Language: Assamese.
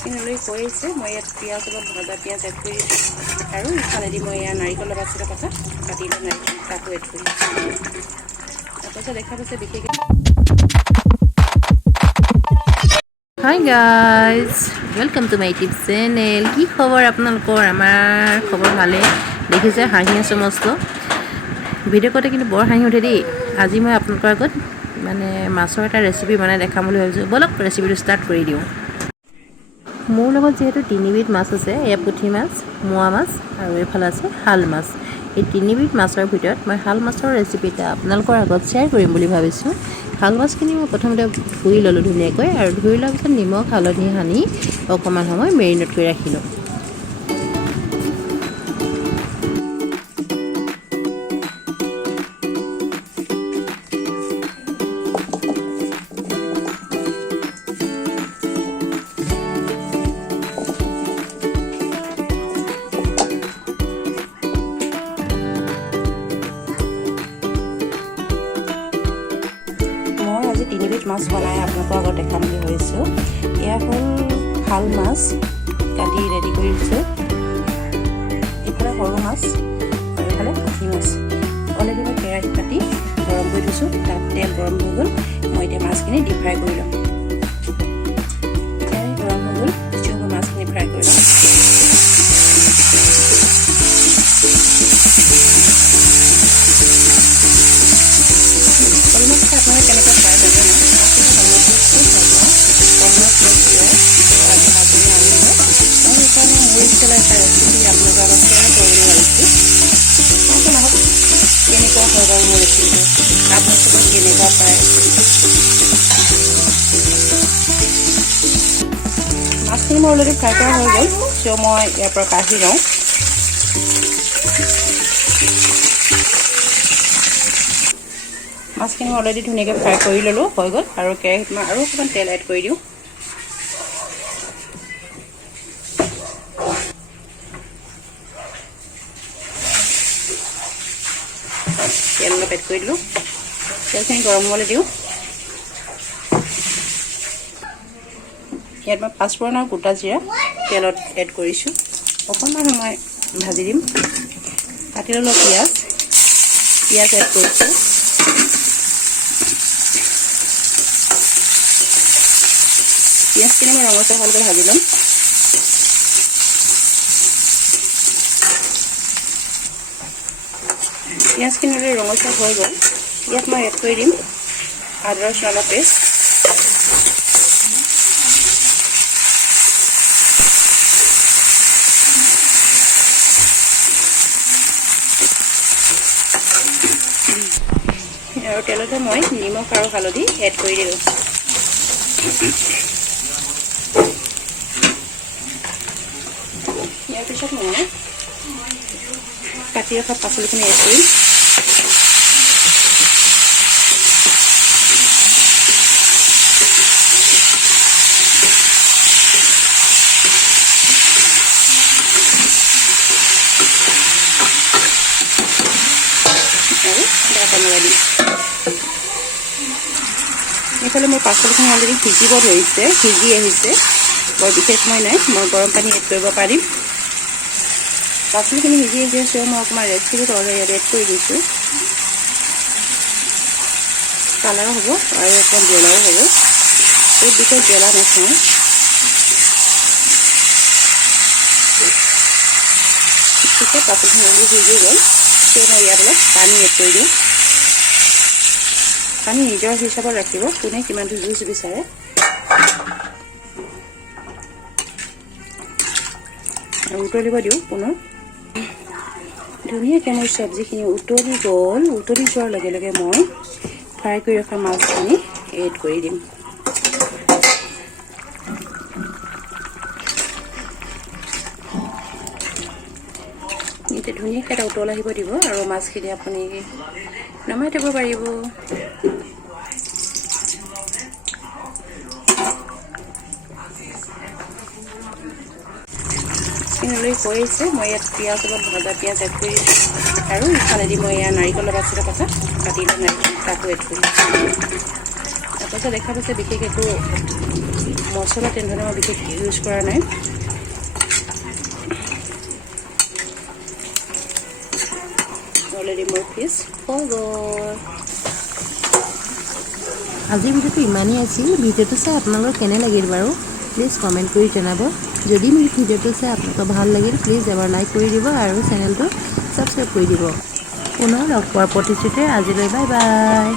মাছখিনি কৈছে মই ইয়াত পিঁয়াজ অলপ ভজা পিঁয়াজ এড কৰি আৰু ইফালেদি মই ইয়াৰ নাৰিকলৰ বাচিলে কথা কাটি লৈ নাৰিকল তাকো এড কৰি তাৰপাছত দেখা পাইছে বিশেষকৈ hi guys welcome to my YouTube channel. কি খবৰ আপোনালোকৰ? আমাৰ খবৰ ভালেই। দেখিছে হাঁহি আছোঁ মস্ত। ভিডিঅ' কৰোঁতে কিন্তু বৰ হাঁহি উঠে দেই। আজি মই আপোনালোকৰ আগত মানে মাছৰ এটা ৰেচিপি বনাই দেখাম বুলি ভাবিছোঁ। ব'লক ৰেচিপিটো ষ্টাৰ্ট কৰি দিওঁ। মোৰ লগত যিহেতু তিনিবিধ মাছ আছে, এয়া পুঠি মাছ, মোৱা মাছ আৰু এইফালে আছে শাল মাছ। এই তিনিবিধ মাছৰ ভিতৰত মই শাল মাছৰ ৰেচিপি এটা আপোনালোকৰ আগত শ্বেয়াৰ কৰিম বুলি ভাবিছোঁ। শাল মাছখিনি মই প্ৰথমতে ধুই ল'লোঁ ধুনীয়াকৈ আৰু ধুই লোৱাৰ পিছত নিমখ হালধি সানি অকণমান সময় মেৰিনেট কৰি ৰাখিলোঁ। আজি তিনিবিধ মাছ বনাই আপোনালোকৰ আগত দেখাম বুলি ভাবিছোঁ। এয়া হ'ল শাল মাছ কাটি ৰেডি কৰি দিছোঁ, এইফালে সৰু মাছ আৰু এইফালে পুঠি মাছ। অলৰেডি মই কেৰাহীত পাতি গৰম কৰি থৈছোঁ, তাত তেল গৰম হৈ গ'ল। মই এতিয়া মাছখিনি ডিপ ফ্ৰাই কৰি ল'ম। কেৰাহী গৰম হৈ গ'ল, কিছু মই মাছখিনি ফ্ৰাই কৰি ল'ম। আপোনালোকে কেনেকৈ ফ্ৰাই নাজানো, মোৰ ইচ্ছা এটা ৰেচিপি আপোনালোকৰ আগত শ্বেয়াৰ কৰিবলৈ ভাবিছোঁ। আহক কেনেকুৱা হয় বাৰু মোৰ ৰেচিপিটো, আপোনালোকে কেনেকুৱা পায়। মাছখিনি মই অলৰেডি ফ্ৰাই কৰা হৈ গ'ল, চ' মই ইয়াৰ পৰা কাঢ়ি লওঁ। মাছখিনি মই অলৰেডি ধুনীয়াকৈ ফ্ৰাই কৰি ল'লোঁ, হৈ গ'ল। আৰু কেৰাহীত মই আৰু অকণমান তেল এড কৰি দিওঁ। তেল অলপ এড কৰি দিলোঁ, তেলখিনি গৰম হ'বলৈ দিওঁ। ইয়াত মই পাঁচফোৰণ আৰু গোটা জিৰা তেলত এড কৰিছোঁ, অকণমান সময় ভাজি দিম। কাটি ল'লোঁ পিঁয়াজ এড কৰিছোঁ। পিঁয়াজখিনি মই ৰঙচুৱা ভালকৈ ভাজি ল'ম। পিঁয়াজখিনি ৰঙচুৱা হৈ গ'ল, ইয়াত মই এড কৰি দিম আদা ৰচুন পেষ্ট। আৰু তেলতে মই নিমখ আৰু হালধি এড কৰি দিলোঁ। ইয়াৰ পিছত মই কাটি ৰখা পাচলিখিনি এড কৰিম। আৰু ঢাকন লগাই দিম। এইফালে মোৰ পাচলিখিনি অলৰেডি সিজিব ধৰিছে, সিজি আহিছে। বৰ বিশেষ সময় নাই, মই গৰম পানী এড কৰিব পাৰিম। পাচলিখিনি সিজি আহিছে, মই অকণমান ৰেড চিলি পাউডাৰ ইয়াত এড কৰি দিছোঁ। কালাৰো হ'ব আৰু অকণমান জ্বলাও হ'ব। এই বিশেষ জ্বলা নাখাওঁ। পিছত পাচলিখিনি অলৰেডি সিজি গ'ল, চ' মই ইয়াত অলপ পানী এড কৰি দিওঁ। পানী নিজৰ হিচাপত ৰাখিব, কোনে কিমানটো জুচ বিচাৰে। আৰু উতলিব দিওঁ পুনৰ। ধুনীয়াকৈ মোৰ চব্জিখিনি উতলি গ'ল। উতলি যোৱাৰ লগে লগে মই ফ্ৰাই কৰি ৰখা মাছখিনি এড কৰি দিম। এতিয়া ধুনীয়াকৈ এটা উতল আহিব দিব আৰু মাছখিনি আপুনি নমাই থ'ব পাৰিব। লৈ কৈছে মই ইয়াত পিঁয়াজ অলপ ভজা পিঁয়াজ এড কৰি আৰু ইফালেদি মই ইয়াৰ নাৰিকলৰ বাচিলে কথা কাটি লৈ নাৰিকল তাকো এড কৰি তাৰপাছত আপোনালোকে দেখা পাইছে বিশেষ একো মছলা তেনেধৰণে মই বিশেষ ইউজ কৰা নাই। অলৰেডি মোৰ ফিছ হৈ গ'ল। আজিৰ ভিডিঅ'টো ইমানেই আছিল। ভিডিঅ'টো চাই আপোনালোকৰ কেনে লাগিল বাৰু প্লিজ কমেণ্ট কৰি জনাব। যদি মোৰ ভিডিঅ'টো চাই আপোনালোকৰ ভাল লাগিল প্লিজ এবাৰ লাইক কৰি দিব আৰু চেনেলটো ছাবস্ক্ৰাইব কৰি দিব। পুনৰ লগ পোৱাৰ প্ৰতিশ্ৰুতিৰে আজিলৈ বাই বাই।